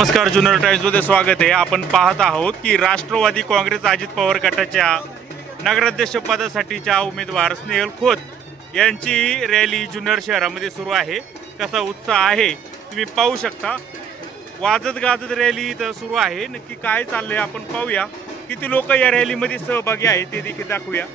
नमस्कार, जुन्नर टाइम्समध्ये स्वागत आहे। आपण पाहत आहोत की राष्ट्रवादी काँग्रेस अजित पवार गटाच्या नगराध्यक्ष पदासाठीच्या उमेदवार स्नेहल खोत यांची रॅली जुन्नर शहरामध्ये सुरू आहे। कसा उत्साह आहे तुम्ही पाहू शकता। वाजत गाजत रॅली इथं सुरू आहे। नक्की काय चाललंय आपण पाहूया। किती लोक या रॅलीमध्ये सहभागी आहेत ते देखील दाखवूया।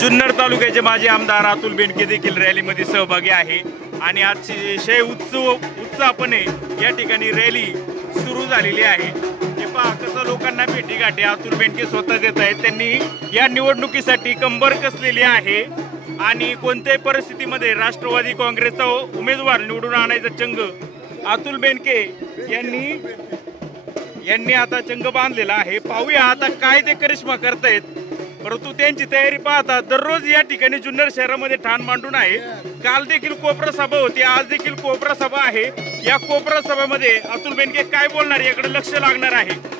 जुन्नर तालुक्याचे माजी आमदार अतुल बेनके देखील रॅलीमध्ये सहभागी आहे आणि आजची विषय उत्साहपणे या ठिकाणी रॅली सुरू झालेली आहे। हे पहा कसं लोकांना भेटीगाठी अतुल बेनके स्वतः देत आहेत। त्यांनी या निवडणुकीसाठी कंबर कसलेली आहे आणि कोणत्याही परिस्थितीमध्ये राष्ट्रवादी काँग्रेसचा उमेदवार निवडून आणायचा चंग अतुल बेनके यांनी आता चंग बांधलेला आहे। पाहूया आता काय ते करिश्मा करतायत। परंतु त्यांची तयारी पाहता दररोज या ठिकाणी जुन्नर शहरामध्ये ठाण मांडून आहे। काल देखील कोपरा सभा होती, आज देखील कोपरा सभा आहे। या कोपरा सभेमध्ये अतुल बेनके काय बोलणार याकडे लक्ष लागणार आहे।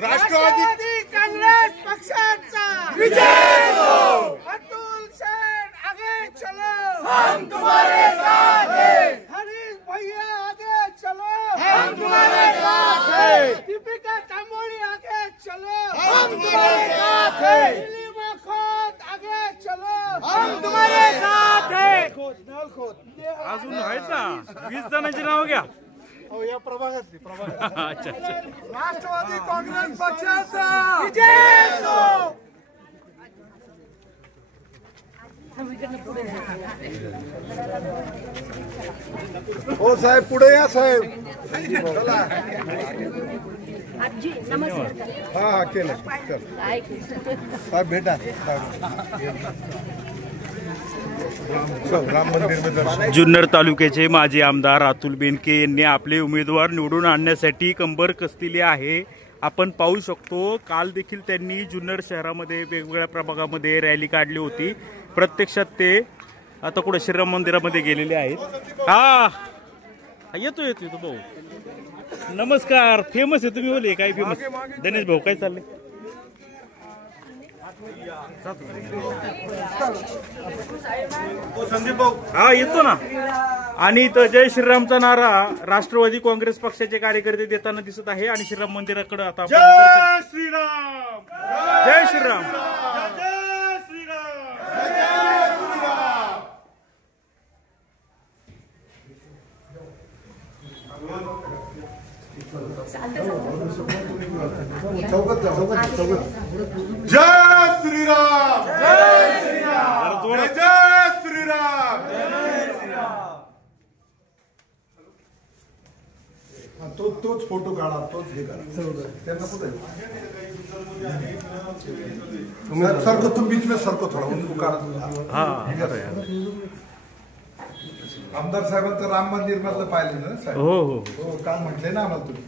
राष्ट्रवादी काँग्रेस पक्षाचा विजय हो। अतुल सेन आगे चलो, हम तुम्हारे साथ हैं। हरीश भैया आगे चलो, हम तुम्हारे साथ हैं। दीपिका तांबोली आगे चलो, हम तुम्हारे साथ हैं। नीलिमा खोत आगे चलो, हम तुम्हारे साथ हैं। अजून आहेत ना 20 जणांची नाव घ्या। या प्रभागातली अच्छा अच्छा। राष्ट्रवादी काँग्रेस पक्षाचा विजय हो। हो साहेब, पुढे या साहेब। चला आजी नमस्कार। हा केलं साहेब, भेटा राम मंदिर में दर्शन। जुन्नर तालुक्याचे माजी आमदार अतुल बेनके यांनी आपले उमेदवार निवडून आणण्यासाठी कंबर कसलेली आहे। आपण पाहू शकतो काल देखील त्यांनी जुन्नर शहरामध्ये वेगवेगळ्या प्रभागामध्ये रॅली काढली होती। प्रत्यक्षात ते आता कुठे श्रीराम मंदिरामध्ये गेलेले आहेत। हा येतो येतो येतो भाऊ, नमस्कार। फेमस आहे तुम्ही, बोले काय फेमस? दिनेश भाऊ काय चाललंय? संदीप भाऊ हा येतो ना। आणि इथं जय श्रीरामचा नारा राष्ट्रवादी काँग्रेस पक्षाचे कार्यकर्ते देताना दिसत आहे आणि श्रीराम मंदिराकडे आता जय श्रीराम, जय श्रीराम, जय श्रीराम, जय श्रीराम, जय श्रीराम, जय श्रीराम। तोच फोटो काढा, तोच हे करा त्यांना कुठे सरको, तुम बीच में सरको थोडा उनको काढा. आमदार साहेबांचं राम मंदिर मधलं पाहिलं ना साहेब? हो काल म्हटले ना आम्हाला तुम्ही.